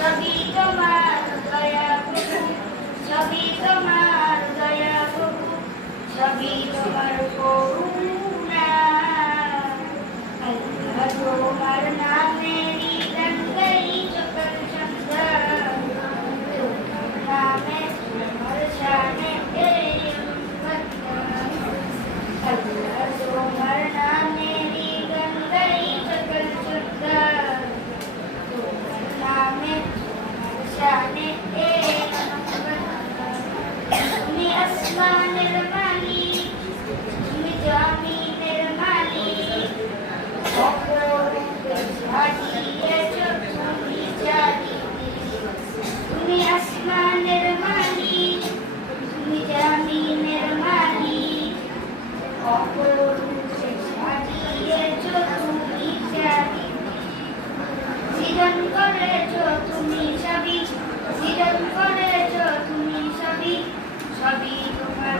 সবই তোমার দয়া প্রভু, সবই তোমার দয়া প্রভু, সবই তোমার করুণা। আল্লাহ তোমার নামেরই গান গাই সকাল সন্ধ্যা, তোমার নামে তোমার শানে আল্লাহ তোমার নামেরই গান গাই সকাল সন্ধ্যা, তোমার নামে তোমার শানে তুমি আসমানের মালিক, তুমি জমিনের মালিক, অপরূপে সাজিয়েছ তুমি চারিদিক। তুমি আসমানের মালিক, তুমি জমিনের মালিক, অপরূপে সাজিয়েছ তুমি চারিদিক। সৃজন করেছ তুমি সবই, সৃজন করেছ তুমি সবই, সবই তোমার